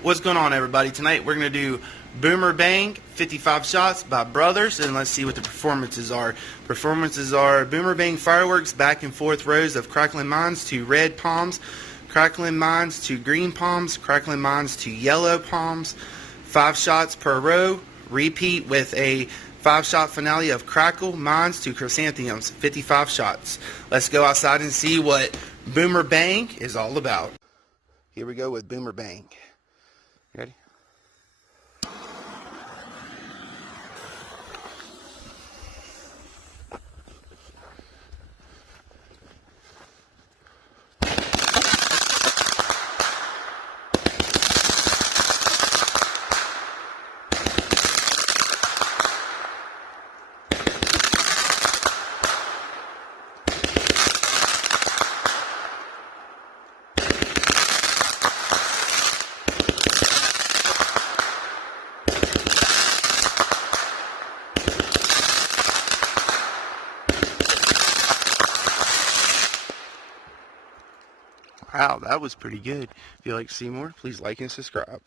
What's going on, everybody? Tonight we're going to do Boomer Bang 55 shots by Brothers, and let's see what the performances are. Performances are Boomer Bang fireworks, back and forth rows of crackling mines to red palms, crackling mines to green palms, crackling mines to yellow palms, 5 shots per row, repeat with a 5-shot finale of crackle mines to chrysanthemums, 55 shots. Let's go outside and see what Boomer Bang is all about. Here we go with Boomer Bang. Ready? Wow, that was pretty good. If you'd like to see more, please like and subscribe.